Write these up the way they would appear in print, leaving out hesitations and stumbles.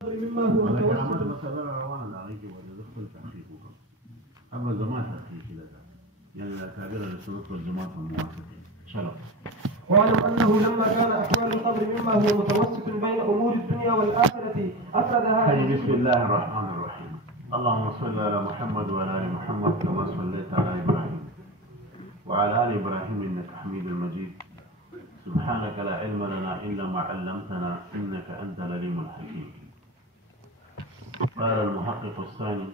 مما هو ولكن متوسط. عمل مسألة روان عليك وتدخل تحقيقه. أما زمان تحقيق لذا يعني الأكابر للسنة والجماعة الموافقين شرف. واعلم أنه لما كان أحوال القبر مما هو متوسط بين أمور الدنيا والآخرة أفردها. بسم الله الرحمن الرحيم. اللهم صل على محمد وعلى آل محمد كما صليت على إبراهيم وعلى آل إبراهيم إنك حميد مجيد. سبحانك لا علم لنا إلا ما علمتنا إنك أنت العليم الحكيم. قال المحقق الثاني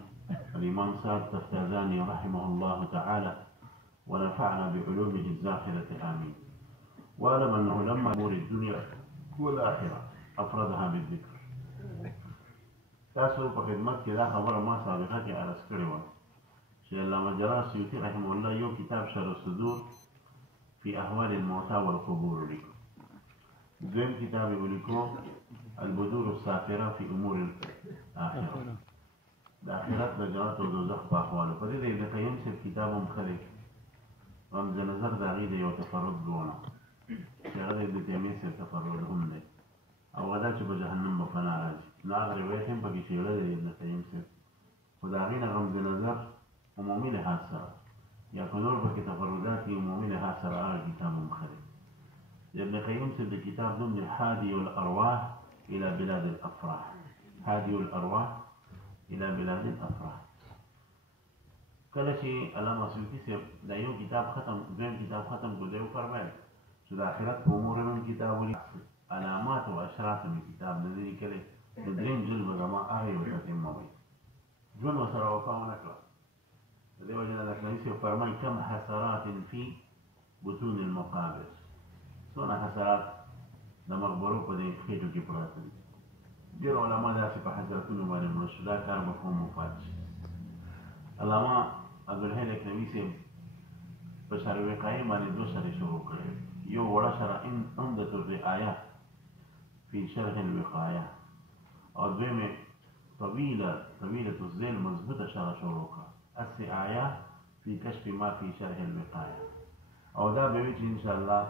الإمام سعد التفتازاني رحمه الله تعالى ونفعنا بعلومه الزاخرة آمين. واعلم أنه لما أمور الدنيا والآخرة أفردها بالذكر. تاسو په خدمت کې دا خبره ما سابقه کې عرض کړې وه چې علامه جلال سیوطي رحمه الله یو کتاب شرح الصدور في أحوال الموتى والقبور ولیکو. دویم کتاب یې ولیکو البذور السافرة في أمور الآخرة، د آخرت د جنت او دوزخ په احوالو. په دې د ابن قیم صاحب کتاب هم ښه دی، رمز نظر د هغې د یو تفرد ګڼم چې هغه د ابن تیمیې صاحب تفرد هم دی او هغه دا چې په جهنم به فنا راځي. نو هغه روایت هم پکې شعره دی د ابن قیم صاحب، خو د هغې نه رمز نظر عمومي لحاظ سره یا که نور پکې تفردات وي عمومي لحاظ سره هغه کتاب هم ښه دی. د ابن قیم صاحب د کتاب نوم دی هادي الأرواح إلى بلاد الأفراح. هادي الأرواح إلى بلاد الأفراح. کله چې علامه سیوطي صاحب دا یو کتاب ختم دویم کتاب ختم کړ دی وفرمایل چې د آخرت په امورو مې کتاب ولیکل، علامات او اشراط مې کتاب نه دی لیکلی، د درېیم جلد به زما هغه یو تتمه وي. ژوند ورسره وفا ونه کړه. د دې وجې نه لکھنوي صاحب فرمایي کم حسرات فی بطون المقابر، څونه حسرات د مقبرو په دې خېټو کې پراته دي. ډېر علما داسې په حضرتونو باندې مړه شو، دا کار به کوم مفاد شي. علامه عبدالحی لکھنوي صاحب په شرح وقایع باندې دوه شرحې شروع کړې. یو وړه شرح عمدة الرعایة فی شرح الوقایة او دویمې طویلة الذیل مضبوطه شرح شروع کړه السعایة فی کشف ما فی شرح الوقایة، او دا به وي چې انشاءالله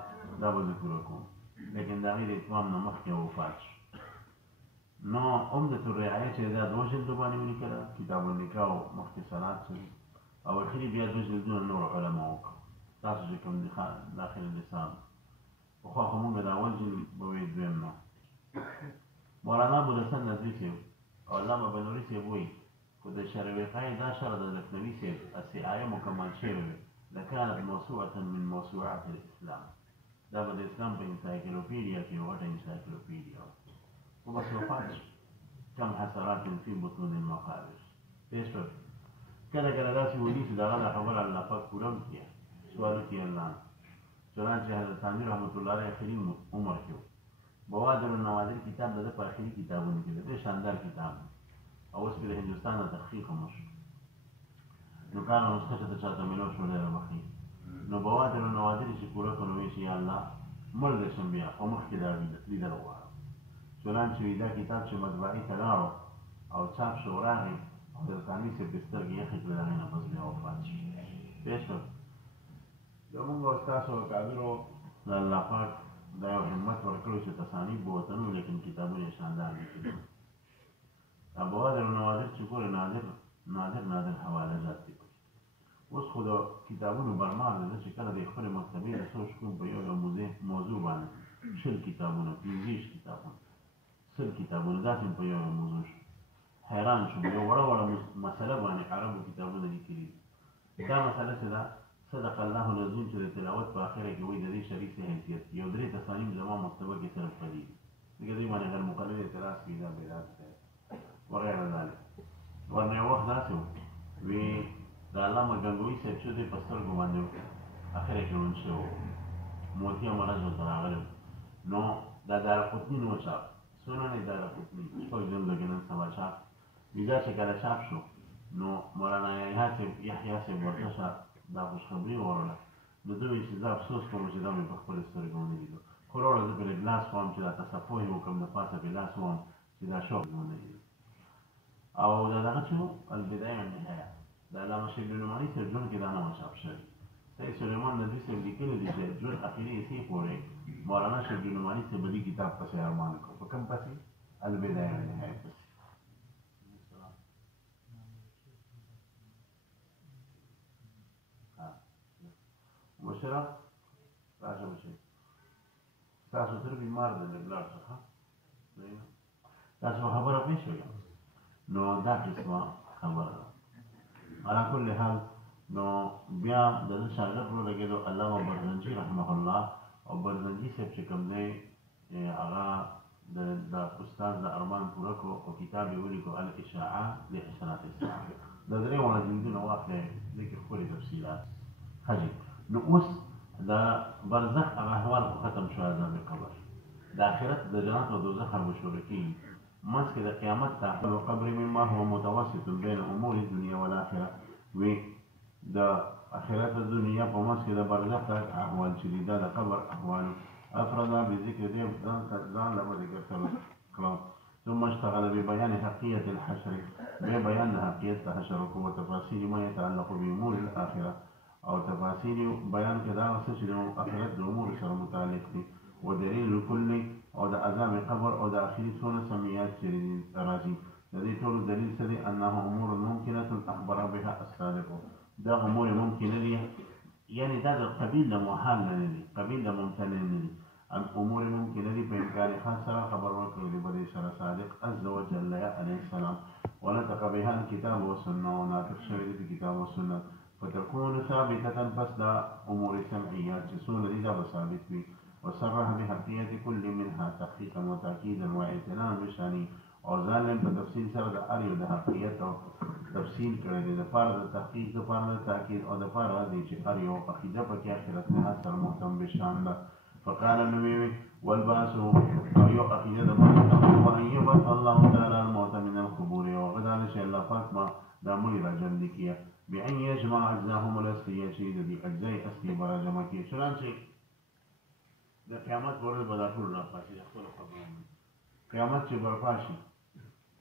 دا به زه پوره کوم، لیکن د هغې د اتمام نه مخکې وفات شو. نو عمدة الرعایة چې دا دوه جلدو باندې ولیکله، کتاب النکاح او مختصرات او اخري بیا دوه جلدونه نور علما وکړه. تاسو چې کوم داخل اللسان پخوا خو مونږ د اول جلد به وایي دویم نه. مولانا ابوالحسن نظري صاحب او علامه بنوري صاحب وایي خو د شرح وقایع دا شرح د لکھنوي صاحب السعایة مکمل شوی وی لکانت موسوعة من موسوعات الاسلام. دا به د اسلام په انسایکلوپیډیا کې یوه غټه انسایکلوپیډیا وه. خو بس وفات شو. کم حسرات فی بطون المقابر. پوه شوه؟ کله کله داسې ولي چې د هغه دا خبره الله پاک پوره وکړي، سوال وکړي الله. چنانچه حضرت ثاني رحمت الله علیه آخري عمر کې و. بوادر النوادر کتاب د ده په آخري کتابونو کې دی، ډېر شاندار کتاب دی او اوس پرې د هندوستان نه تحقیق هم وشو. نو کاغه نسخه چې د چاته میلاو شو ډېره بخښي. نو بوادر النوادر چې پوره کړو وایي چې یا الله مړ دې شم بیا خو مخکې دا لیدل غواړم. چنانچه وي دا کتاب چې مطبعې ته لاړو او چاپ شو راغی او د ثاني صاحب د سترګې یخې کړې، د هغې نه بس بیا وفات شو. پوه شوه؟ زمونږ او ستاسو اکابرو د الله پاک دا یو همت ورکړو چې تصانیف به ورته نه وو، لیکن کتابونه یې شاندار لیکلي وو. بوادر النوادر چې ګورې نادر حواله جات دي. اوس خو د کتابونو برمار دی، زه چې کله د خپلې مکتبې نه سوچ کوم په یو موضوع باندې 20 کتابونه 25 کتابونه 100 کتابونه داسې په یو موضوع شو. حیران شوم، یو وړه مسله باندې عربو کتابونه لیکلي دي. دا مسله چې ده صدق الله العظیم چې د تلاوت په اخره کې وایي د دې شریف څه حیثیت دي. یو 3 تصانیف زما مکتبه کې صرف پدې دي، ځکه دې باندې غیر مقلد اعتراض کوي دا بیدات دی وغیره ذلک. ورنه یو وخت داسې و وی د علامه ګنګوي صاحب چې دی په سترګو باندې اخره کې ړوند شوی و، موتیه مرض ورته راغلی. نو دا دارقطني نه و چاپ، سنن دارقطني 6 جلده کې نن سبا چاپ وي. دا چې کله چاپ شو نو مولانا یحیی صاحب ورته شه دا خوشخبري ووروله. نو ده وایي چې زه افسوس کوم چې دا مې په خپلو سترګو ونه لیدو، خو وروړه زه پرې ګلاس وهم چې دا تصفح یې وکړم، د پاسه پرې لاس وهم چې دا شوق مې ونه لیدو. او دا دغه چې و البدایه والنهایه د علامه شبلی نعماني صاحب ژوند کې دا نه و چاپ شوی. سید سلیمان نظري صاحب لیکلي دي چې ژوند اخري حصې پورې مولانا شبلی نعماني صاحب دې کتاب پسې ارمان وکړو. په کوم پسې؟ البدایه والنهایه پسې. سره راشه بشي تاسو تر بیمار دی د بلاد څخه تاسو خبره پوه شوې نو دا قسمه خبره ده على كل حال نو بیا د ده شاګرد ولګېدو علامه برزنجي رحمه الله او برزنجي صاحب چې کوم دی هغه د استاد د ارمان پوره کړو او کتاب یې ولیکو الاشاعه لحسنات الساعه د درې واړه جلدونه واخلئ دې کې ښکلې تفصیلات حجي نو اوس د برزخ هغه احوال ختم شو عذاب قبر د آخرت د جنت او دوزخ هم شروع کېږي منځ کې د قیامت تعقل القبر مما هو متوسط بین امور الدنیا والآخره وي د آخرت د دنیا په منځ کې د برزخ احوال چې دي دا د قبر احوال افردا بذکر دې ځان له ذکر کړو ثم اشتغل ببيان حقية الحشر ببيان حقية الحشر وتفاصيل ما يتعلق بأمور الآخرة او تفاصيل بيان كذا وسط د آخرت د امور سره متعلق دي ودليل كل او د عذاب قبر او د اخري څونه سمیات چې راځي د دې ټول دلیل څه دی انه امور ممکنه اخبر بها الصادق دا امور ممکنه دي یعنی دا د قبیل د محال نه دي قبیل د ممتنع نه دي امور ممکنه دي په امکان خاص سره خبر ورکړي دی بده سره صادق عز وجل عليه السلام ونطق بها الكتاب والسنه وناطق شوی دی کتاب والسنه فتكون ثابته پس دا امور سمعيات چې څونه دي دا ثابت وي وصرح بحقية كل منها تحقيقا وتأكيدا واعتناء بشاني او ظالم په تفصیل سره د اړیو د حقیقت او تفصیل کړی دی د پاره د تحقیق د پاره د تاکید او د پاره د چې اړیو عقیده په کې آخرت نه سره مهتم بشان ده فقال النبي والبعث او یو عقیده د وان يبعث الله تعالى الموت من القبور وغدا ان شاء الله پاک ما دا مړي راجم لیکیا بأن يجمع اجزاهم الاصليه چې د اجزاء اصلي برا جمع کې چنانچه د قیامت ورځ به دا ټول راپاسي د خپلو خبرو قیامت چې برپا شي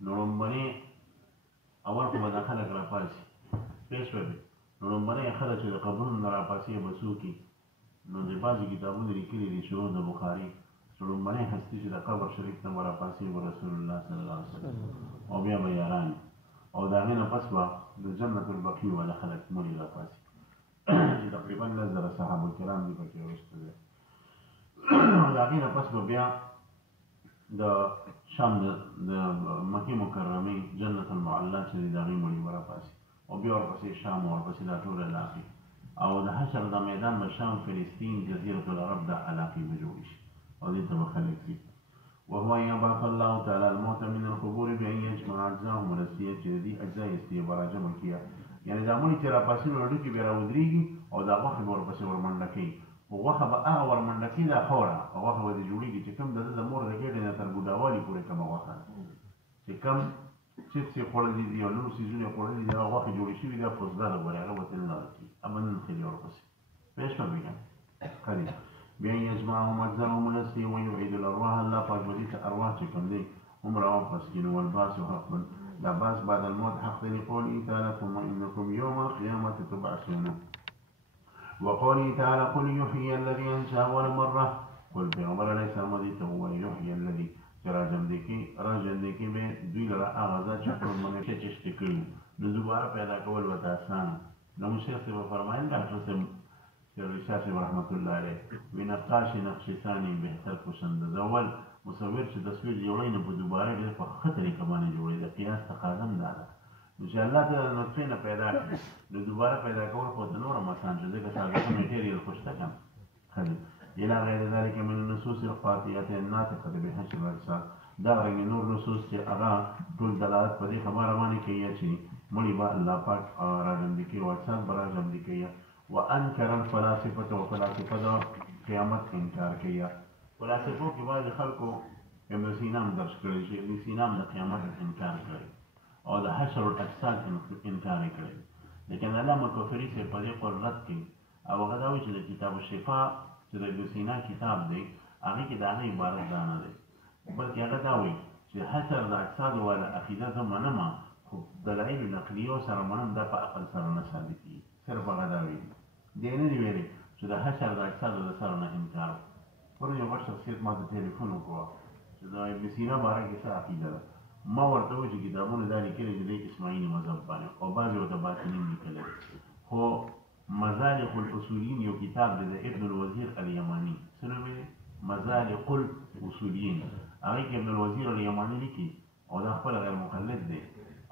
نو لومبنې اول خو به دا خلک راپاسي پوه شوې نو لومبنۍ خلک چې د قبرونو نه راپاسي به څوکي نو د بعضې کتابونه لیکلي دي شروع د بخاري لومبنۍ هستي چې د قبر شریف نه به راپاسي به رسول الله صلی الله علیه وسلم او بیا به یاران او د هغې نه پس به د جنت البقیع والا خلک مړي راپاسي چې تقریبا 1000 صحابه کرام دي پکې وروسته دی د هغې نه پس به بیا د شام د مکې مکرمې جنت المعلا چې دی د هغې مړي به راپاسي او بیا ورپسې شام او ورپسې دا ټول علاقې او د حشر د میدان به شام فلسطین جزیرة العرب دا علاقې به جوړې شي او دې ته به خلک ځي وهو ان يبعث الله تعالى الموت من القبور بأن يجمع اجزاهم الاصليه چې دي اجزاء اصليه به راجمع کړي یعنې دا مړي چې راپاسي نو هډوکي بیا راودرېږي او دا غوښې به ورپسې ورمنډه کوي غوښه به هغه ورمنډه کړي دا خوره غوښه به دې جوړېږي چې کوم د ده د مور د ګېډې نه تر بوډاوالي پورې کومه غوښه ده چې کوم چپس یې خوړلي دي او نور څیزونه یې خوړلي دي هغه غوښې جوړې شوي دا فوزده ده ګورې هغه به تل نه کړي اما نن خېلې ورپسې پوه شوه بېګا ښه بیا یجمعهم اجزاهم الاصلي ویعید الارواح الله پاک به دې ته ارواح چې کوم دی هم راواپس کړي نو والبعث حق دا بعث بعد الموت حق دی لقوله تعالی ثم انکم یوم القیامة تبعثون وقوله تعالى قل يحيي الذي انشا اول مره قل پیغمبر علیه السلام دې ته ووایي یحیي الذي چې راژوندی کې به دوی لره هغه ذات چې ټول منې چشتې کړي نو دوباره پیدا کول ورته اسانه نو شیخ صاحب فرمایل ډاکټر صاحب شاه صاحب رحمت الله علیه وی نقاش نقش ثاني بهتر پسند د اول مصور چې تصویر جوړوي نو په دوباره ډېر په ښه طریقه باندې جوړوي د قیاس تقاضا هم دا ده نو چې الله تعالی نطفې نه پیدا کړي نو دوباره پیدا کول خو د نور هم آسان شو ځکه چې هغه میټیریل خو شته کم الى غیر ذلك من النصوص القاطعه الناطقه بحشر الاجساد دا رنګ نور نصوص چې هغه ټول دلالت په دې خبره باندې کوي چې مړي به الله پاک راژوندي کوي او اجساد به راژوندي کوي وانکر الفلاسفه وفلاسفه د قیامت انکار کوي فلاسفو کې بعضې خلکو ابن سینا هم درج کړی چې ابن سینا هم د قیامت انکار کړی او د حشر الاجساد انکار یې کړی لیکن علامه کفري صاحب په دې قول رد کوي او هغه دا وایي چې د کتاب الشفا چې د ابن سینا کتاب دی هغې کې د هغه عبارت دا نه دی بلکې هغه دا وایي چې حشر د اجسادو والا عقیده زه منمه خو دلایل نقلیو سره منم دا په عقل سره نه ثابتېږي صرف هغه دا ویلي دی نه دي ویلي چې د حشر د اجسادو د سره نه انکار پرون یو بل شخصیت ما ته ټلیفون وکړه چې د ابن سینا باره کې څه عقیده ده ما ورته وویل چې کتابونه دا لیکلي چې دی اسماعیلي مذهب باندې او بعضې ورته باطني لیکلی خو مزالق الاصوليين یو کتاب دی د ابن الوزیر الیمانی څه نوم یې مزالق الاصوليين هغه کې ابن الوزیر الیمانی لیکي او دا خپل غیر مقلد دی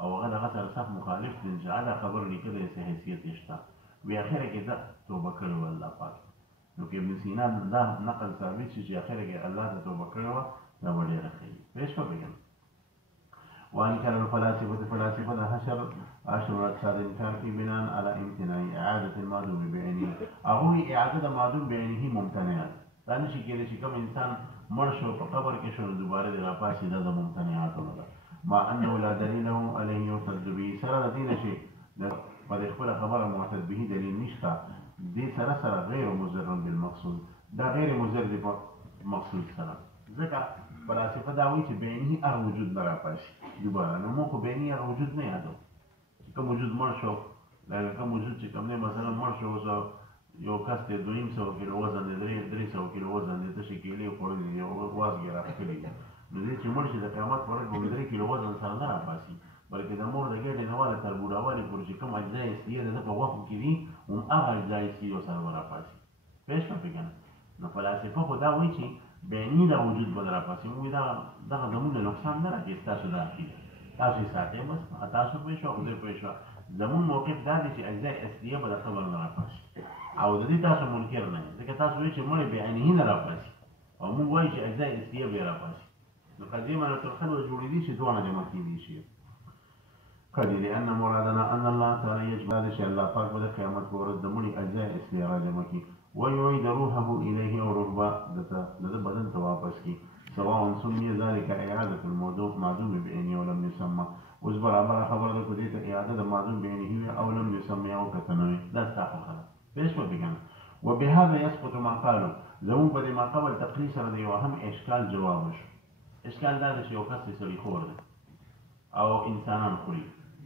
او هغه دغه سره صف مخالف دی چې دا خبر لیکلی څه حیثیت یې شته وی اخره کې دا توبه کړې وه الله پاک نو که ابن سینا دا نقل ثابت شي چې اخره کې الله ته توبه کړې وه دا به ډېره ښه وي پوه شوه پېژنه وانكر الفلاسفة حشر صار انكار في بناء على امتناع اعادة المعدوم بعينه اغوي اعادة المعدوم بعينه ممتنعات دا نشي کېدای چې کوم انسان مړ شو په قبر کې شو دوباره د راپاسې دا د ممتنعاتو نه ده ما انه لا دلیله علیه یعتد به سره د دې نه شي په خپله خبره معتد به دلیل نشته دې سره غیر مضر بالمقصود دا غیر مضر دی په مقصود سره ځکه فلاسفه دا وایي چې بعینه هر وجود نه راپاشي دوباره نو موږ خو بعینه هر وجود نه یادو کوم وجود مړ شو لکه کوم وجود چې کوم دی مثلا مړ شو اوس یو کس دی 200 کیلو وزن دی 300 کیلو وزن دی تشې کیلې خوړلې دی او وازګې راښکلې دي نو دې چې مړ شي د قیامت په ورځ به 3 کیلو وزن سره نه راپاسي بلکې د مور د ګېډې نه واله تر بوډاوالي پورې چې کوم اجزا یې سیه ده په غوښو کې دي هم هغه اجزا یې سیو سره به راپاسي پوه شوه پرې که نه نو فلاسفه خو دا وایي چې بعیني دا وجود به راپاسي موږ دغه زموږ له نقصان نه راکړي ستاسو دا عقیده تاسو یې ساتئ بس تاسو پوه شوه خدای پوه شوه زموږ موقف دا دی چې اجزای اصلیه به د قبر نه راپاسي او د دې تاسو منکر نه ځکه تاسو وایئ چې مړی بعینه نه راپاسي او موږ وایو چې اجزای اصلیه به یې راپاسي نو قدیما ترخل وجوړېدي شي دواړه جمع کېدي شي قدي لأن مرادنا أن الله تعالى يجب هذا الشيء الله پاک به د قیامت په ورځ د مړي اجزای اصلیه راجمع کړي ويعيد روحه إليه او روح به د بدن ته واپس کړي سواء سمي ذلك إعادة الموضوع معدوم بعينه ولم يسمى اوس برابر خبر ده کو دې ته اعاده د معدوم بعينه او لم يسمى او کتنوي دا ستاسو خبره پېښ وکړئ وبهذا يسقط ما قالوا زمون په دې ما قبل تقریر سره دی او هم اشکال جواب وشو اشکال دا چې یو کس سړي خور ده او انسانان خوري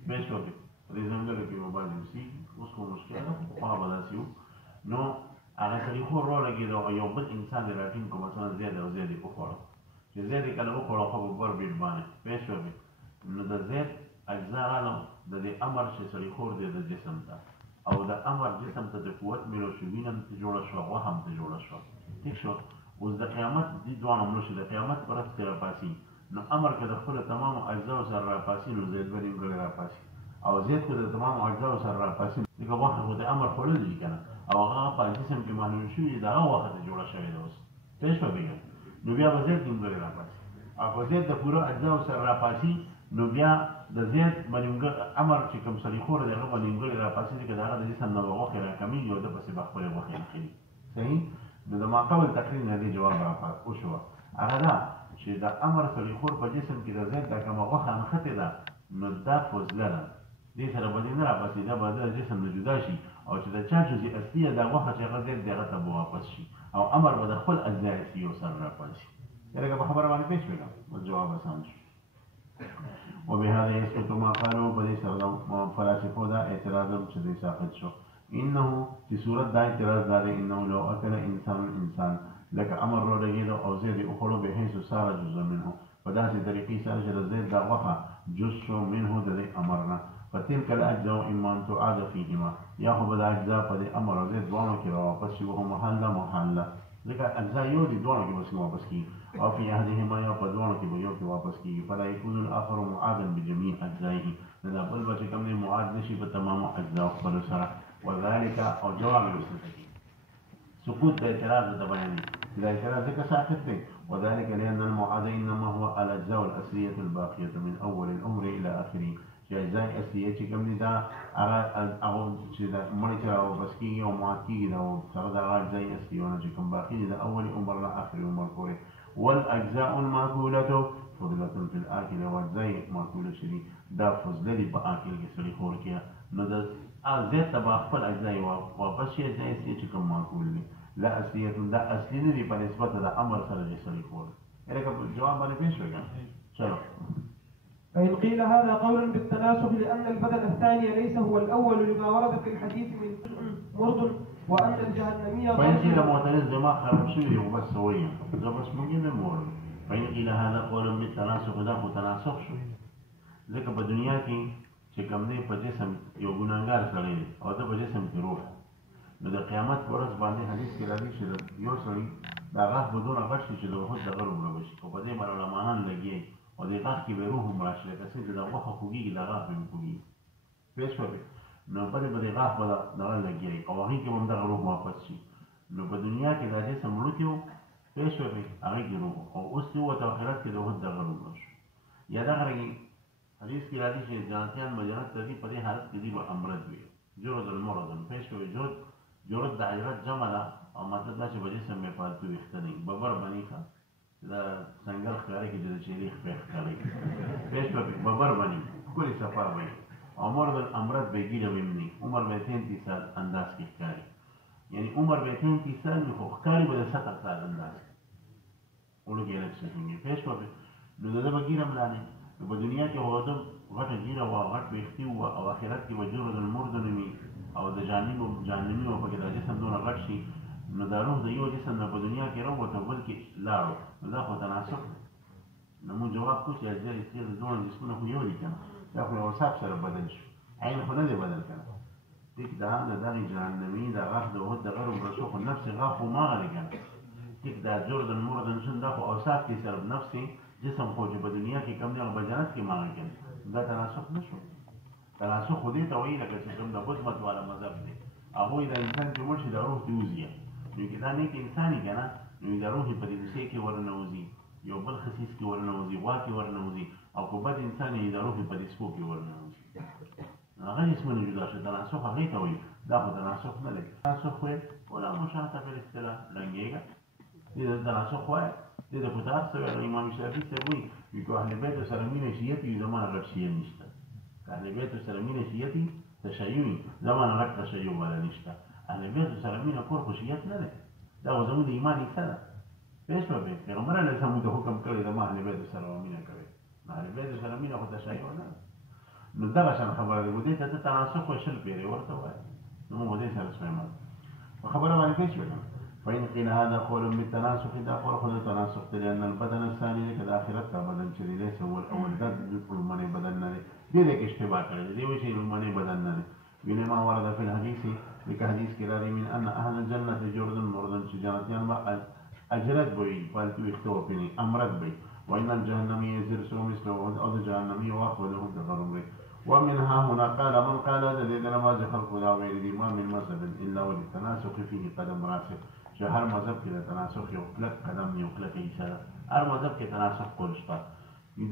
پېښ وکړئ په دې ځنګل کې یو باندې اوسي اوس کوم مشکل ده خو به داسې وو نو هغه سړي خور راولګېد او یو بل انسان د راټینګ کو مثلا زیاده او زیاده وخوړه چې زیاده کله وخوړه خو به بر بیټ باندې پېښ وکړئ نو د زید اجزا راغلو د دې امر چې سړي خور دی د جسم ته او د امر جسم ته د قوت میلو شو وینه هم ته جوړه شوه غوښه هم ته جوړه شوه ټیک شو اوس د قیامت دې دواړه مړه شي د قیامت په ورځ کې راپاسي نو امر که د خپلو تمامو اجزاو سره راپاسي نو زید به نیمګړی راپاسي او زید که د تمامو اجزاو سره راپاسي ځکه غوښه خو د امر خوړل دي که نه او هغه په جسم کې معلوم شوي د هغه غوښه ته جوړه شوې ده اوس پوه شوه بېګا نو بیا به زید نیمګړی راپاسي او که زید د پوره اجزاو سره راپاسي نو بیا د زید امر چې کوم سړي خور دی هغه به نیمګړی راپاسي ځکه د هغه د جسم نه به غوښې راکمیږي او ده پسې به خپلې غوښې نښلي صحیح نو د ماقبل تقریر نه دې جواب وشوه هغه دا چې د امر سړي خور په جسم کې د زید دا کومه غوښه نښتې ده نو دا فضله ده دې سره به دې نه راپاسي دا به د جسم نه جدا شي او چې د چا جزء اصلیه دا غوښه چې هغه زید دی هغه ته به واپس شي او امر به د خپل اجزا اصلیو سره راپاسي لکه په خبره باندې پېښ وکړه جواب اسان شو وبهذا يسقط ما قالوا بدي سردم فلاسفه دا اعتراضم چې دې ساقط شو انه في صورت دا اعتراض دا دی انه لو اكل انسان لك امر رو لګیدو او زید اخرو به حيث صار جزء منه په داسې طریقې سره چې زید دا غوښه جزء منه د امرنا فتلك الاجزاء اما ان تعاد فيهما یا خو به د اجزا په دې امر او زید دوانو کې واپس شي وهو محله ځکه اجزا یو دي دوانو کې بس واپس کیږي او في احدهما یا په دوانو کې به یو کې واپس کیږي فلا يكون الاخر معادا بجميع اجزائه دا بل به چې کوم دی معاد نشي په تمامو اجزاو خپلو سره وذلك او جواب یې سقوط د اعتراض د بیانې دا اعتراض ځکه ساقط دی وذلك لان المعاد انما هو الاجزاء الاصليه الباقيه من اول الامر الى اخره چې اجزاء اصليه چې کوم دي دا هغه چې د مړي چې راوبس کېږي او معاد کېږي دا سره د هغه اجزاء اصلیونه چې کوم باقي دي د اول عمر نه اخر عمر پورې والاجزاء الماكوله فضلة في الاكل واجزاء ماكوله شري دا فضله دي په اکل کې سړي خور کې نو د زید تبع خپل اجزاء واپس شي اجزاء چې کوم ماکول دي لا اصليه دا اصلي نه دي په نسبت د امر سره د سړي خور لکه جواب باندې پېښ وکړه چلو فإن قيل هذا قول بالتناسخ لأن البدن الثاني ليس هو الأول لما ورد في الحديث من مرض وأن الجهنمية فإن قيل معترض دماغ خراب شوي وبس سويا ده بس ممكن مورد فإن قيل هذا قول بالتناسخ دا خو تناسخ شو ځکه په دنیا کې چې کوم دی په جسم یو ګناهګار سړی دی او ده په جسم کې روح نو د قیامت په ورځ باندې حدیث کې راځي چې یو سړي دا غاښ به دومره غټ شي چې د احد د غر عمره به شي، او په دې باندې علماءان لګي او د غاښ کې به روح هم راشي، لکه څنګه چې د غوښه خوږېږي دا غاښ به هم خوږېږي. پوه شوې؟ نو بلې به د غاښ به دغه لګي او هغې کې به هم دغه روح واپس شي. نو په دنیا کې دا جسم مړوتي و، پوه شوې؟ هغې کې روح او اوس چې ووت آخرت کې د احد د غر عمره شو. یا دغه رنګې حدیث کې راځي چې جنتیان به جنت ته ځي، په دې حالت کې دوی به امرد وي، جرد المردن. پوه شوې؟ جرد د اجرت جمع ده او مطلب دا چې په جسم یې فالتو ویښته نه وي، ببر به نه ښه دا سنګل ښکاري کې چې د چیرې خپې ښکاري، پوه شوې؟ ببر به نه ښکلي سفر به وي او مرد امرد به ګیره به هم نه، عمر به 33 سال انداز کې ښکاري، یعنی عمر به 33 سال وي خو ښکاري به د 70 سال انداز کې وړو کې لږ څه کېږي. پوه شوې؟ نو د ده به ګیره هم لا نه، نو په دنیا کې خو د غټه ګیره وه، غټ ویښتي وه، او آخرت کې به جرد المردن وي او د جهنمي و پکې دا جسم دونه غټ شي. نو دا روح د یو جسم نه په دنیا کې راووته بل کې لاړو، نو دا خو تناسق دی. نو موږ جواب کوو چې اجزا استیا د دواړو جسمونه خو یو دي که نه، دا خو یو حساب سره بدل شو، عین خو نه دی بدل که نه. ټیک دا د دغې جهنمي دا غاښ د احد د غر عمره شو، خو نفس غاښ خو هماغه دی که نه. ټیک دا جردن مردن شون دا خو اوصاف کې صرف نفس جسم خو چې په دنیا کې کم دی هغه په جنت کې ماغه کوي، دا تناسق نه شو. تناسق خو دې ته وایي لکه چې کوم د قسمت والا مذهب دی، هغوی د انسان چې مړ شي دا روح دې وځي، نو چې دا نیک انسان یې که نه، نو دا روح یې په دې کوڅې کې ورننوځي، یو بل خسیس کې ورننوځي، غوا کې ورننوځي، او که بد انسان یې دا روح یې په دې سپو کې ورننوځي. هغه جسمونه جدا شو، تناسق هغې ته وایي، دا خو تناسق نه دی. تناسق وایي ولا مشاهده فی الاصطلاح لنګېږه، دې ته تناسق وایي. دې ته خو ته هر څه ویل، امام شافعي صاحب وایي که اهل بیتو سره مینه شیعت وي زمانه غټ شیعه نشته، که اهل بیتو سره مینه شیعت وي تشیع وي زمانه غټ تشیع والا نشته. اهل بیتو سره مینه کور خو شیعت نه دی، دا خو زموږ د ایمان حصه ده. پوه شوې؟ پیغمبر علیه السلام موږ ته حکم کړی زما اهل بیتو سره مینه کوئ، اهل بیتو سره مینه خو تشیع نه ده. نو دغه شان خبره ده، دې ته ته تناسق وایي، شل پېرې ورته وایي. نو موږ دې سره سویمل په خبره باندې پوه شوې. فإن قيل هذا قول بالتناسخ دا قول خود التناسخ لأن البدن الثاني لك آخرت بدن شدي ليس هو الأول ده المني بدن نري ديك اشتباه كده دي وشي المني بدن نري بينما ورد في الحديث لك حديث كراري من أن أهل الجنة جرد مردن شجرتين أجرت بي فالتو يختوى بني أمرت بي وإن الجهنمي يزر سو مثله أو الجهنمي وأخذه تغرم بي ومنها هنا قال من قال هذا ما خلق لا غير ما من مذهب إلا وللتناسخ فيه قدم راسخ چې هر مذهب کې د تناسخ یو کلک قدم یو کلکه ایسه ده، هر مذهب کې تناسخ کول شته.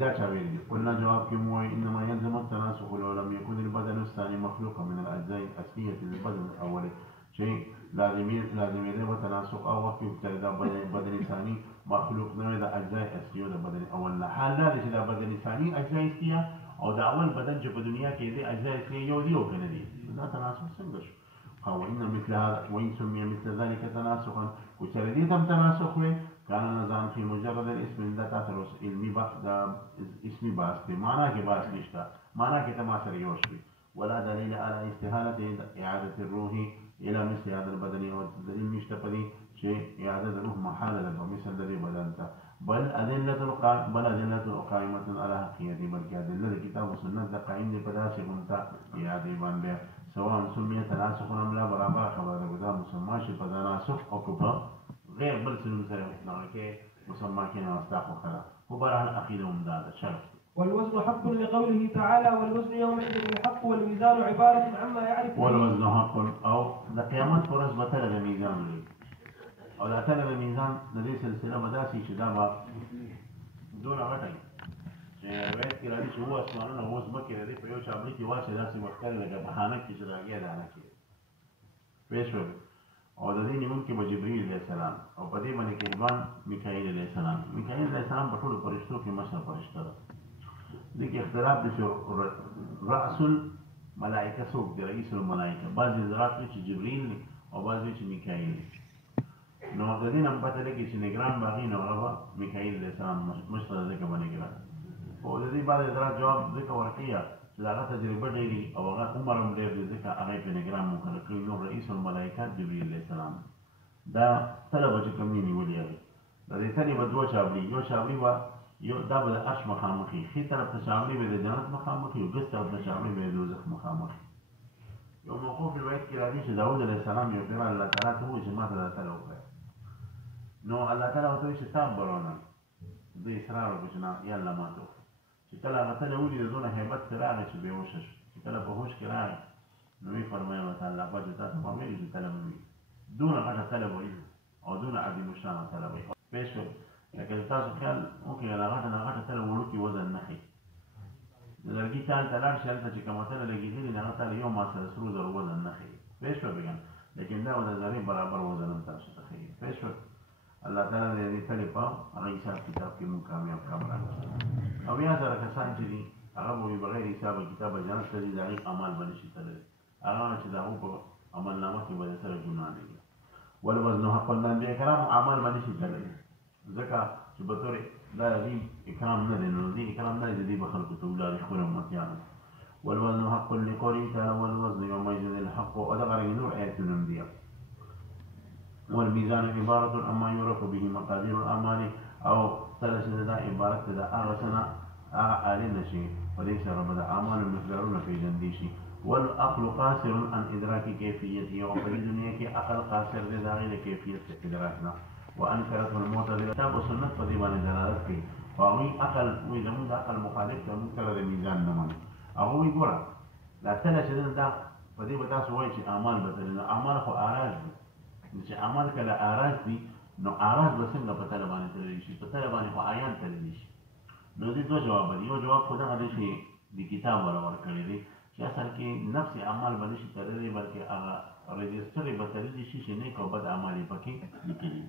دا چا ویلي دي؟ قلنا جواب کې مو وایي انما يلزم التناسخ لو لم يكن البدن الثاني مخلوقا من الاجزاء الاصليه للبدن الاولي، چې لازمي دی په تناسخ او وخت کې چې دا بدن ثاني مخلوق نه وي د اجزاء اصليه د بدن اول نه. حال دا چې دا بدن ثاني اجزاء اصليه او د اول بدن چې په دنیا کې دی اجزاء اصليه یو دی او کنه دی، دا تناسخ څنګه شو؟ وإن مثل هذا وإن سمي مثل ذلك تناسخا وشرديتم تناسخ كان نظام في مجرد الاسم لا تاثر علمي اسمي باس معناه کې باس نشته، معناه کې تماثل يوشي ولا دليل على استحالة إعادة الروح إلى مثل هذا البدن والدليل نشته پدې چې إعادة الروح محاله ده مثل الذي بدلته بل أدلة القائمة على حقيقة بلکې أدلة الكتاب والسنة قائم دي پدا چې غنتا إعادة باندې سواء سمي تناسخ ام لا برابر خبره ده، دا مسمى شي په تناسخ او په غیر بل څه سره نه کې مسمى کې نه واستاخو خلا وبره العقيده ومداد شرط. والوزن حق لقوله تعالى والوزن يومئذ الحق والميزان عبارة عما يعرف والوزن حق او د قیامت پر ورځ به تل د میزان لري او دا تل د میزان د دې سلسله بداسي چې دا به دونه غټي روایت کې راځي چې هو اسمانونه اوس مکه لري په یو چابلي کې واچي داسې وختل لکه بهانه کې چې راګیا دانه کې پېښ وي او د دې نیمون کې جبرئیل علیه السلام او په دې باندې کې روان میکائیل علیه السلام. میکائیل علیه السلام په ټولو فرشتو کې مشر فرشته ده. دې کې اختلاف دی چې رأس الملائکه څوک دی، رئیس الملائکه، بعضې حضرات وایي چې جبرئیل دی او بعض وایي چې میکائیل دی. نو د دې نه هم پته لګي چې نګران به هغې نو هغه به میکائیل علیه السلام مشر ده ځکه به نګران او د دې بعضې حضرات جواب ځکه ورکوي چې د هغه تجربه ډېرې او هغه عمر هم ډېر دی ځکه هغه یې په نګران مقرر کړي. نو رئیس الملائکه جبرئیل علیه السلام دا تله به چې کوم یې نیولي هغې د دې تلې به دوه چابلي، یو چابلي به دا به د عرش مخامخ وي، ښي طرف ته چابلي به د جنت مخامخ وي او ګس طرف ته چابلي به د دوزخ مخامخ وي. یو موقوف روایت کې راځي چې داود علیه السلام یو پیغمبر الله تعالی ته وویل چې ما ته دا تله وکړه، نو الله تعالی ورته وایي چې تا برونه زه اصرار وکړو چې نه یا الله ما ته وکړه. چې کله هغه تله ولید دونه هیبت ترې راغی چې بېهوشه شو، چې کله په هوش کې راغی نو ویې فرمایل ورته الله پاک چې تا ته فرمایلي چې تله مه وي، دونه غټه تله به وي او دونه عظیم الشانه تله به وي. پوه شوئ؟ لکه تاسو خیال وکړئ هغه غټه نه غټه تله وړوکي وزن نه ښیي. د لرګي تال ته لاړ شي هلته چې کومه تله لګېدلې نه هغه تله یو ما سره سرو زرو وزن نه ښیي. پوه شوه بېګانه؟ لیکن دا د ذرې برابر وزن هم تاسو ته ښیي. پوه شوه؟ الله تعالی د دې تلې په هغه حساب کتاب کې مونږ کامیاب کړه. او بیا زره کسان چې دي هغه به وي بغیر حسابه کتابه جنت ته ځي، د هغې اعمال به نه شي تللی، هغه چې د هغو په عملنامه کې به د سره ګناه نه وي. والوزن حق الانبیاء کرامو اعمال به نه شي تللی، ځکه چې به طور دا دې اکرام نه دی، نو دې اکرام نه دی، دې به خلکو ته ولاړې خپلو امتیانو. والوزن حق لقوله تعالی والوزن يومئذ الحق، او دغه رنګ نور آیتونه هم دي. والميزان عبارة عما يعرف به مقادير الأعمال، او تله چې دا عبارت ده هغه څه نه هغه آلې نه شي په دې سره به د اعمالو مقدارونه پېژندلی شي. والعقل قاصر عن ادراک کیفیته، او په دې دنیا کې عقل قاصر دی د هغې د کیفیت ادراک نه. وانکرته المعتزله، کتاب و سنت په دې باندې دلالت کوي، خو هغوی عقل وایي زموږ د عقل مخالف ته موږ کله د میزان نه منو. هغه وایي ګوره دا تله چې دا په دې به تاسو وایئ چې اعمال به تللی، نو اعمال خو آراج دي، چې اعمال کله آراج دي نو آراج به څنګه په تله باندې تللی شي؟ په تله باندې خو عیان تللی شي. نو دې دوه جواب دي. یو جواب خو دغه دی چې د کتاب والا ورکړی دی چې اصل کې نفس اعمال به نه شي تللی، بلکې هغه رجسټر یې به تللی شي چې نیک او بد اعمال یې پکې لیکلي.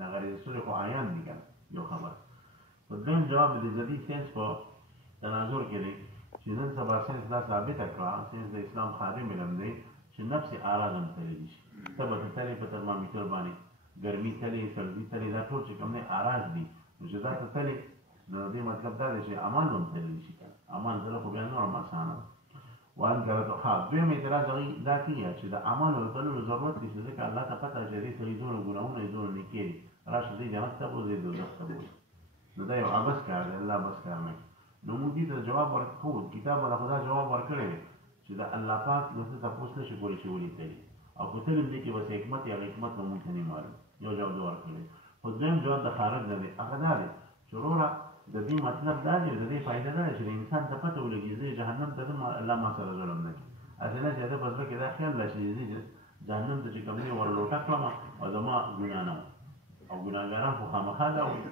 دغه رجسټر خو عیان دي که یو خبر. په دویم جواب د جدید ساینس په تناظر کې دی چې نن سبا ساینس دا ثابته کړه، ساینس د اسلام خادم علم دی چې نفس اعراض هم تللی شي. ته به ته تلې په ترمامیټر باندې ګرمي تلې، سردي تلې، دا ټول چې کوم دی اعراض دي. نو چې دا ته تلې نو دې مطلب دا دی چې اعمال به هم تللی شي. اعمال تله خو بیا نور هم اسانه ده. وانکرته دویم اعتراض هغوی دا کوي چې د اعمالو د تللو ضرورت دی، چې ځکه الله ته پته چې دې سړي دونه ګناهونه یې دونه نیکۍ دي، راشه دی جنت ته بوځي دوزخ ته بوځي. نو دا یو عبث کار دی، الله بس کار نه کوي. نو موږ دې ته جواب ورکوو، کتاب والا خو دا جواب ورکړی دی چې د الله پاک نو څه تپوس نه شي کولی چې ولې تلي، او که تلي دې کې بس حکمت یا حکمت به موږ ته نه معلوم. یو جواب دې ورکړی. خو دویم جواب د خارج نه دی، هغه دا دی چې وروره د دې مطلب دا دی، د دې فایده دا دی چې د انسان ته پته ولګي زه جهنم ته ځم، الله ما سره ظلم نه کوي. هسې نه چې ده په زړه کې دا خیال راشي چې زه جهنم ته چې کوم دی ور لوټه کړم او زما ګناه نه وه، او ګناهګاران خو خامخا دا وایي.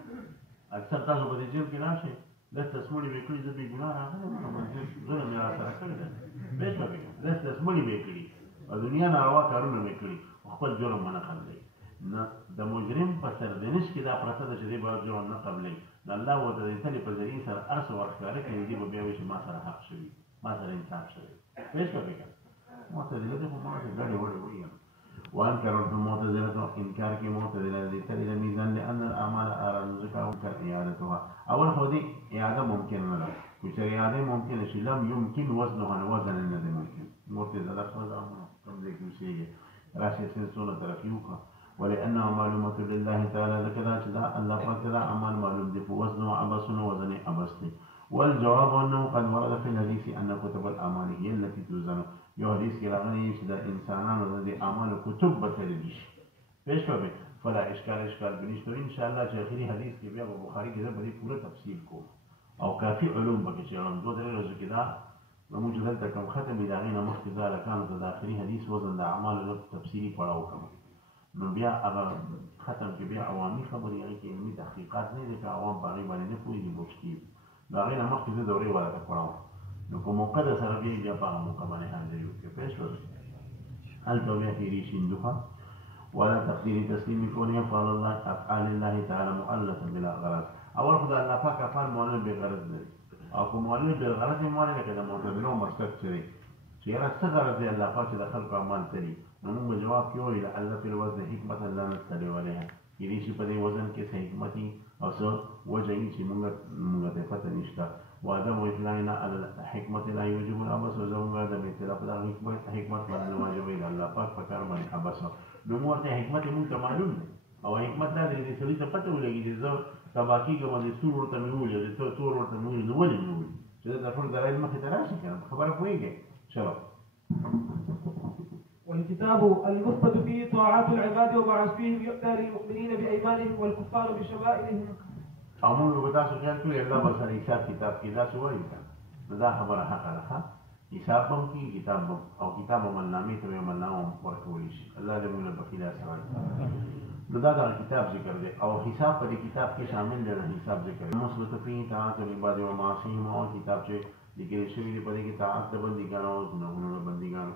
اکثر تاسو به دې جیب کې راشئ لس تسمړې به یې کړي، زه بې ګناه راغلی ظلم یې راسره کړی دی، پوه شوه بېګا، لس تسمړې به یې کړي او دنیا ناروا کارونه به یې کړي، خپل جرم به نه قبلوي. نه د مجرم په سرزنش کې دا پرته ده چې دی به جرم نه قبلوي. نو الله ورته د تلې په ذریعې سره هر څه ورښکاره کړي، دې به بیا وایي چې ما سره حق شوي، ما سره انصاف شوی. پوه شوه بېګا؟ معتزله دې خو ماته ګډې وډې وایي. وانکرته المعتزله، انکار کې معتزله دې تلې د میزان لأن الاعمال آراض، ځکه وکړ اعادتها. اول خو دې اعاده ممکن نه ده، خو چې اعاده ممکنه شي لم يمکن وزنها، وزن نه دی ممکن. معتزله خو دا کوم ځای کې اوسېږي، راشي سنسونه ترقي وکړه. ولأنها معلومة لله تعالى، ذكر چې دا الله پاک دا اعمال معلوم دي، وزن عبث وزن عبث دی. والجواب انه قد ورد في الحديث ان كتب الاعمال هي التي توزن. یو حدیث کې راغلی چې د انسانانو د اعمالو کتب به تللی شي. پوه شوه؟ فلا اشکال بنشته. انشاءالله چې اخري حدیث کې بیا په بخاري کې زه به دې پوره تفصیل کوم، او کافي علوم به کې چې دوه درې ورځو کې دا زموږ چې دلته کوم ختم وي د هغې نه مخکې زه هلکانو ته د اخري حدیث وزن د اعمالو لږ تفصیلي پړاو کوم. نو بیا هغه ختم کې بیا عوامي خبرې، هغې کې علمي تحقیقات نه دي، که عوام په هغې باندې نه پوهېږي بوج کېږي. د هغې نه مخکې زه دورې والا ته پړاو، نو په موقع د سره بیا په هغه موقع باندې حاضري وکړي. پوه شوه؟ هلته بیا تېرې شیندوخه ولا تقدیر تسلیم کون افعال الله تعالی مؤلفه بلا غرض. اول خدای الله پاک افعال مؤلف بې غرض لري، او که مؤلف بې غرض یې مؤلف لکه د معتزلو مسلک چې دی چې یاره څه غرض دی الله پاک چې د خلکو اعمال تلي. نو موږ به جواب کې ووایو لعل فی الوزن حکمة لا نطلع علیها، کېدای شي په دې وزن کې څه حکمت وي او څه وجه وي چې موږ ته پته نشته. وعدم اطلاعنا على الحکمة لا یوجب العبث، وزموږ عدم اطلاع په دغه حکمت باندې نه واجبوي د الله پاک په کار باندې عبث. نو موږ ورته حکمت یې موږ ته معلوم دی، او حکمت دا دی چې سړي ته پته ولګي چې زه سبا کېږم او د سور ورته مې وویل، د تور ورته مې وویل، نو ولې مې وویل چې دا ټول دلایل مخې ته راشي که نه؟ خبره پوهېږئ؟ چلو والكتاب المثبت فيه طاعات العباد ومعاصيهم يؤتى للمؤمنين بأيمانهم والكفار بشمائلهم. أمور بتاعه خيال كل الله بس حساب كتاب كذا سوى يمكن ندا خبر حق لها حساب بم کی کتاب بم او کتاب من نامې ته من نام ورکول شي الله دې موږ په خلاص راوړي ندا دا کتاب ذکر دی او حساب په دې کتاب کې شامل دی حساب ذکر مثبت فيه طاعات العباد ومعاصيهم او کتاب چې لیکل شوی دی په دې کې طاعت د بندګانو او ګناهونو د بندګانو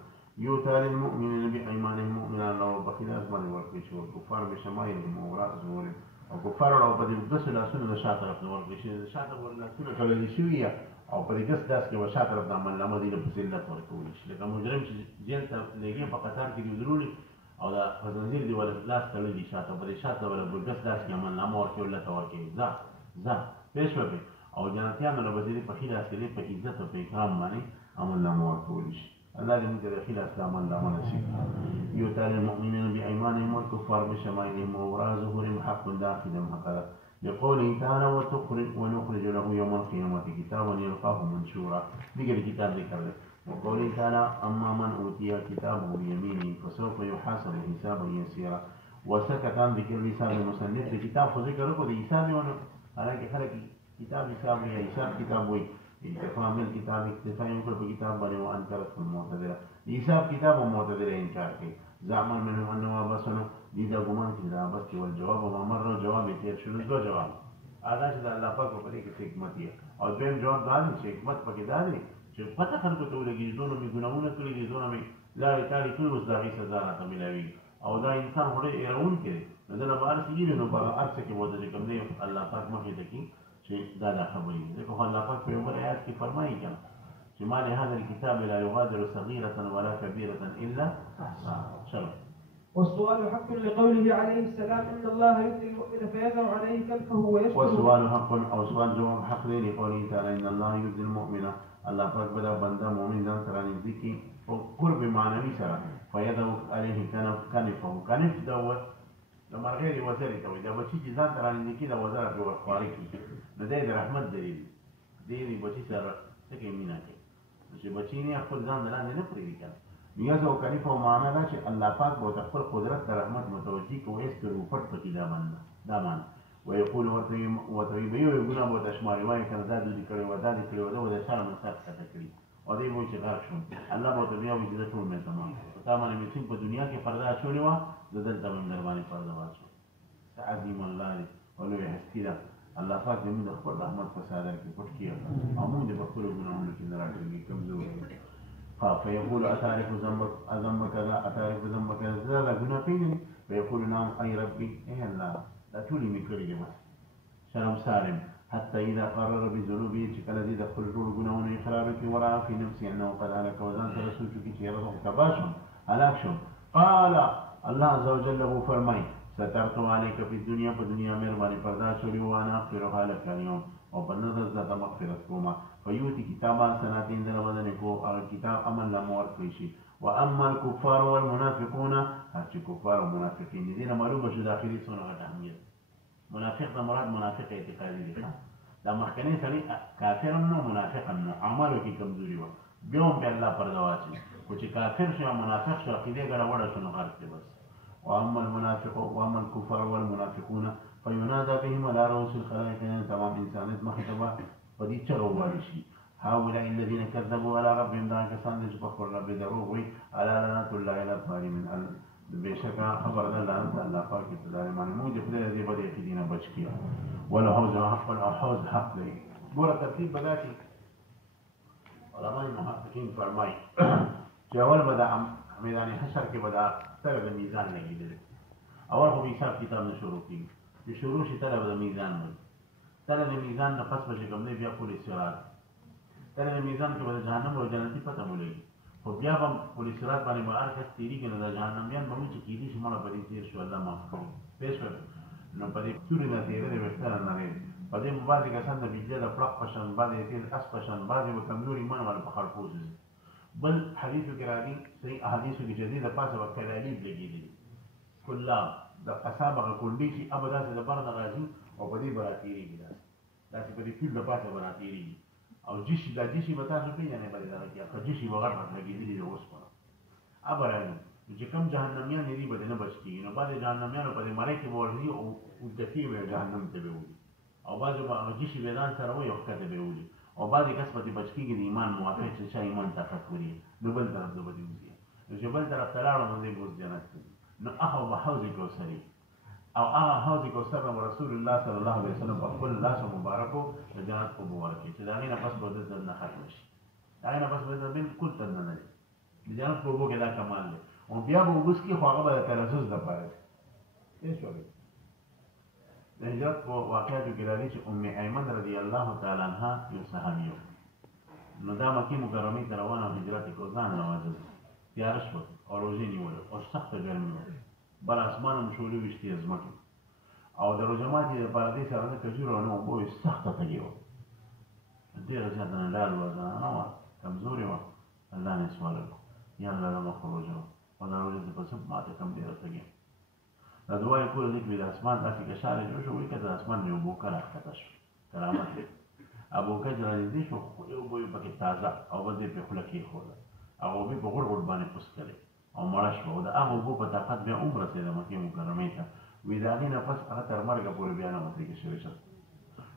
يؤتى للمؤمنين بأيمانهم مؤمنا لو بخلاص باندې ورکړي شو کفار بشمائلهم او رأسهم او کفار او په دې د سلاسل د شاته طرف ورکړي شي شاته ورنه کله شوی او په دې کس داس کې وشا طرف د عمل نامه دي په ذلت ورکول شي لکه مجرم چې جیل ته لګي په قطار کې دی ضروري او دا په زنجیر دی ولا لاس تړلې شاته په دې شاته ولا په کس داس کې عمل نامه ورکول ته ورکړي ځه پېښ وکړي او جنتیانو له وزیر په خیره سره په عزت او په اکرام باندې عمل نامه ورکول شي الله دې موږ د خیره اسلام نامه نصیب يؤتى للمؤمنين بأيمانهم والكفار بشمائلهم ووراء ظهورهم حق داخلهم هكذا لقوله تعالى ونخرج له يوم القيامة كتابا يلقاه منشورا بقى الكتاب ذكر وقوله تعالى أما من أوتي كتابه بيمينه فسوف يحاسب حسابا يسيرا وسكت عن ذكر حساب المصنف لكتاب فذكره لحساب على حركة كتاب حساب يا حساب كتاب وي اكتفاء من الكتاب اكتفاء ينكر بكتاب بني وأنكرت المعتذرة حساب كتاب ومعتذرة إنكار كي زعما منهم أنه بسنا ديدا قمان كذا بس والجواب وما مر جواب يتير شنو دو جواب هذا شيء الله پاک په دې کې حکمت یې او دیم جواب دادی چې حکمت پکې دادی چې پته خلکو ته ولګي دونه می ګناونه کړی دي دونه می لا تعالی ټول مزداغي سزا راته ملاوي او دا انسان هډه ایرون کړي نو دا بار سیږي نو په ارڅ کې وځي کوم دی الله پاک مخې ته کې چې دا خبرې ده خو الله پاک په عمر آیات کې فرمایي کنه چې ما له هذا الكتاب لا يغادر صغيرة ولا كبيرة إلا أحصاها شرط والسؤال حق لقوله عليه السلام إن الله يؤتي المؤمن فيذر عليه كلفه ويشكره. والسؤال حق أو سؤال جواب حق لقوله تعالى إن الله يؤتي المؤمن الله پاک بدا بنده مؤمن ځان سره نږدې کی او قرب معنوي سره فيذر عليه كلفه كلف دوت لما غير وزاري توي دا بچی چې ځان سره نږدې کی دا وزاره په ورخواري کی نو د رحمت دلیل دی بچی سره څه مینا کوي چې بچی نه خپل ځان دلاندې نه پریږي کنه نیاز او کلیف او معنا دا چې الله پاک به خپل قدرت د رحمت متوجي کوي اس پر پټ پټ دا مان ويقول وتوي بيو يقول ابو تشمار وای کنه دا دې کړي ودا دې کړي ودا د شرم مسات کته کړی او دې مو چې غاښ شو الله به بیا وي د ټول مې تمام تا باندې مې په دنیا کې پردا شولې و د دلته باندې باندې پردا واچو تعظیم الله ولو يحسكيلا الله پاک دې موږ خپل رحمت په صادر کې پټ کړي او موږ دې په خپل ګناهونو کې نه راټولېږي کمزور فيقول أتعرف ذنبك كذا أتعرف ذنبك كذا لا جناح فيني فيقول نعم أي ربي إيه الله لا تولي من كل جماعة شرم سالم حتى إذا قرر بذنوبه الذي دخل الجول جناون إقرارك ورأى في نفسي أنه قد هلك وزنت رسولك يرضى كباشم هلاكشم قال الله عز وجل له فرمي سترت عليك في الدنيا مهرباني پرداش شوی وانا اغفرها لك اليوم او بنظر ذات مغفرت کوما فيؤتي كتابا سنتين دل بدن کو او کتاب عمل لمور کشي واما الكفار والمنافقون هرچ كفار ومنافقين دي معلومه شو داخلي سونه اهمیت منافق مراد منافق اعتقادي دي دا مخکنی سړي کافر نو منافق نو عملو کې کمزوري و بيوم به الله پردا واچي کو چې کافر شو منافق شو عقیده ګره وړه شنو غلط دی بس واما المنافق واما الكفار والمنافقون فينادى بهم على رؤوس الخلائق تمام انسانيت مخطبه فدي چروالي شي هؤلاء الذين كذبوا على ربهم دا کسان چې په خپل رب دروغ وي على لعنت الله الى الظالمين بشکا خبر ده لعنت الله پاک تعالی باندې موږ دې دې بده کې دینه بچ کیه ولا حوز حق الحوز حق دی ګوره ترتیب بداتي علماء محققین فرمایي چې اول بدا میدان حشر کې بدا سره د میزان لګیدل اول خو حساب کتاب نه شروع کیږي چې شروع شي تر د میزان نه تر د میزان نه پس به کوم دی بیا پولیس سرات تر د میزان کې به جهنم او جنتی پته مولېږي خو بیا هم پولیس سرات باندې به هر کس تیریږي نو د جهنميان به چې کېدي شي مړه به تیر شو الله معاف کړي پېښ نو په دې توري نه تیرې وختره نه لري په دې مبارک کسان د بجلی د پړق پشن باندې تیر اس پشن باندې به کمزوري من ولا په خړپوز بل حدیثو کې راځي صحیح احادیثو کې جديد د پاسه وکړه علی لګیدي کله د اصحابه کولډي چې ابدا د بر نه راځي او په دې براتيري دي دا چې په دې ټول د پاسه براتيري او جشي دا جشي به تاسو پیژنئ به دغه کې که جشي به غټ غټ لګېدلي دي اوسپنه ابه راځي چې کوم جهنمیان دي به نه بچ کېږي نو بعضې جهنمیانو په دې مرۍ کې به ورځي او اوږدکې به جهنم ته به وځي او بعضې به هغه جشي به ځان سره وي او ښکته به وځي او بعضې کس به دې بچ کېږي د ایمان موافق چې چا ایمان طاقت وري نو بل طرف ته به دې وځي نو چې بل طرف ته لاړو نو دې به اوس جنت ته ځي نو هغه به حوض کوثري او هغه حوض کوثر نه رسول الله صلی الله علیه وسلم په خپل لاس مبارکو د جنت په مبارکي چې د هغې نه پس به د نه ختم شي د هغې نه پس به د بالکل تر نه لري د جنت په اوبو کې دا کمال دی او بیا به اوبه څکي خو هغه به د تلفظ دپاره دی شوی د هجرت په واقعاتو کې راځي چې ام ایمن رضی الله تعالی عنها یو صحابي نو دا مکې مکرمې ته روانه او هجرت یې کړو ځان راوځل تیاره شوه او روژې نیوله او سخته ګرمي وه بل اسمان هم شولې ویشتې ځمکې او د روژه ماتي دپاره دې سره نه کجوره او نه اوبه وې سخته تږې وه ډېره زیاته نه ډال وه زنانه وه کمزورې وه الله نه یې سوال وکړو یا الله زما خو روژه وه او دا روژه زه په څه ماته کم ډېره تږې دا دعا یې کوله دې کې د اسمان داسې کشاره جوړ شو وایي که د اسمان یې اوبو کله ښکته شو کرامت دی ابوکر رانږدې شو خو یو اوبه یې پکې تازه او بل دې پرې خوله کېښوده هغه اوبه په غوړ غوړ باندې پوس کړې او مړه شوه او د هغه اوبو په طاقت بیا هم رسېده مکې مکرمې ته وایي د هغې نه پس هغه تر مرګه پورې بیا نه وتېږي شوې شه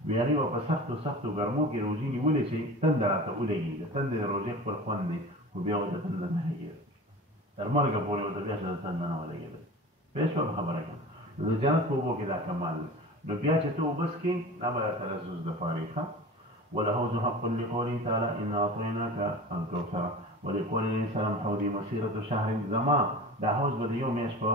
وایي هغې به په سختو سختو ګرمو کې روژې نیولې چې تنده راته ولګېږي تندې د روژې خپل خوند دی خو بیا ورته تنده نه لګېده تر مرګه پورې ورته بیا ښه تنده نه ولګېده پوه شوه په خبره کې نو د جنت په اوبو کې دا کمال دی نو بیا چې ته اوبه څکې دا به د تلذذ دپاره یې ښه ولحوض حق لقوله تعالى إنا أعطيناك الكوثر ولقول عليه السلام حوضي مسيرة شهر زما دا حوض به د یو میاشت په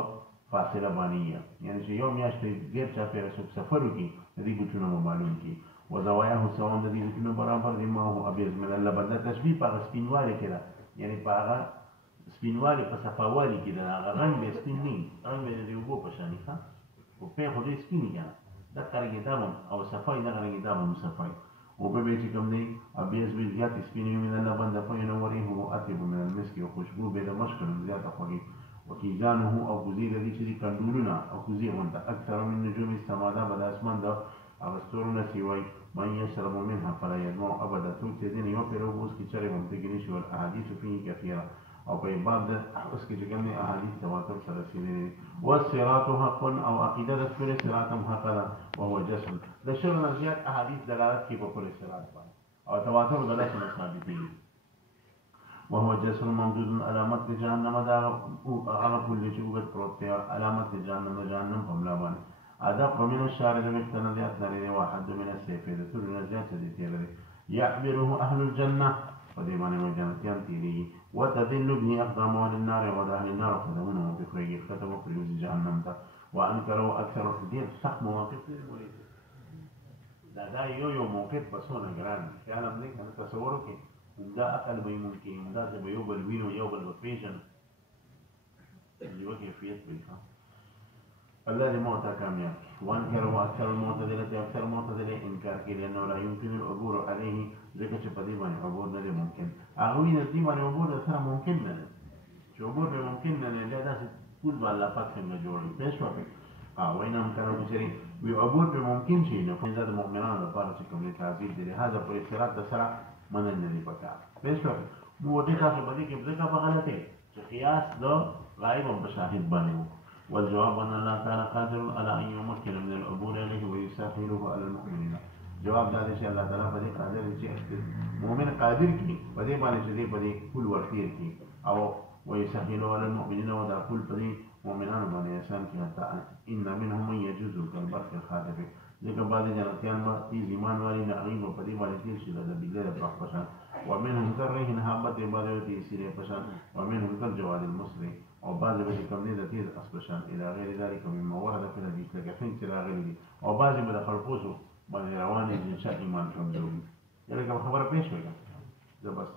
فاصله باندې یعنې چې یو میاشت ډېر چاپېره څوک سفر وکړي د دې ګوتونه به معلوم کړي وزوایاه سوام د دې ګوتونه برابر دي ما هو ابیض من اللبن دا تشبیه په هغه سپینوالي کې ده یعنې په هغه سپینوالي په صفاوالي کې ده هغه رنګ به یې سپین نه وي رنګ به یې د اوبو په شانې ښه خو پې خو ډېر سپین وي که نه دغه رنګېدا به او صفا وي دغه رنګېدا به هم صفا وي اوبه به چې کوم دی ابیض به زیاتې سپینې وي من اللبن د پوی نه ورېحه اطیب من المسک او خوشبو به د مشک نه زیاته خوږې وکیزانه او کوزې د دې چې دي کنډولونه او کوزې غونته اکثر من نجوم السما دا به د اسمان د هغه ستورو نه سیوی من یشرب منها فلا یدمع ابدا څوک چې ځینې یو پرې اوبه وڅکي چرې به هم تږي نه شي والاحادیث فیه کثیره او په باب د اوس کې چې کوم دی احادیث تواتر سره رسېدلي دي والصراط حق او عقیده د پل صراط هم حق ده وهو جسم د شلو نه زیات احادیث دلالت کوي په پل صراط باندې او تواتر د لاسه نه ثابتېږي وهو جسر ممدود علامت د جهنم دا هغه پل دی چې اوږد پروت دی علامت د جهنم د جهنم په ملا باندې ادق من الشعر د ویښته نه زیات لرې دی واحد من السیف د تورې نه زیات دی تېره دی یعبره اهل الجنه په دې باندې به جنتیان تېرېږي وتذل به اقدام اهل النار و د اهل النار قدمونه وبخرېږي ښکته وپرېوځي جهنم ته وانکروا اکثر ډېر سخت موقف دی دا یو موقف به څونه ګران دی خیال هم دی که نه تصور وکړې دا عقل به یې ممکن همداسې به یو بل وینو یو بل به پېژنو یوه کیفیت به وي الله دې موت ته کامیاب کړي وانکروا اکثر المعتزلة اکثر معتزلې انکار کوي لأنه لا يمكن العبور عليه ځکه چې په دې باندې عبور نه دی ممکن هغه وایي د دې باندې عبور د سره ممکن نه دی چې عبور به ممکن نه دی بیا داسې پول به الله پاک څنګه جوړوي پوه شوه وینا هم کله بچري وي عبور به ممکن شي نو دا د مؤمنانو لپاره چې کوم دی تعبیر دی لهذا پر اصطلاح د سره منل نه دي پکار پوه شوه نو دې تاسو په دې کې ځکه په غلطه چې قیاس د غایب هم په شاهد باندې و والجواب أن الله تعالى قادر على أن يمكن من العبور عليه ويسهله على المؤمنين جواب دا دی چې الله تعالی په دې قادر دی چې مؤمن قادر کړي په دې باندې چې دې په دې پول ورتېر کړي او ويسهله على المؤمنين او دا پول په دې مؤمنانو باندې آسان کړي حتی ان منهم من يجوز كالبرق الخاطف ځکه بعضې جنتیان به تیز ایمان والي نه هغوی به په دې باندې تېر شي د بجلۍ د برق په شان ومنهم كالريح هابت بعضې به تېسیرې په شان ومنهم كالجواد المصري او بعضې به چې کوم دی د تیز اس په شان الى غیر ذلک مما ورد فی الحدیث لکه څنګه چې راغلي دي او بعضې به د خړپوسو باندې روانې دي چې چا ایمان کمزوري لکه خبره پېښ شوې زه بس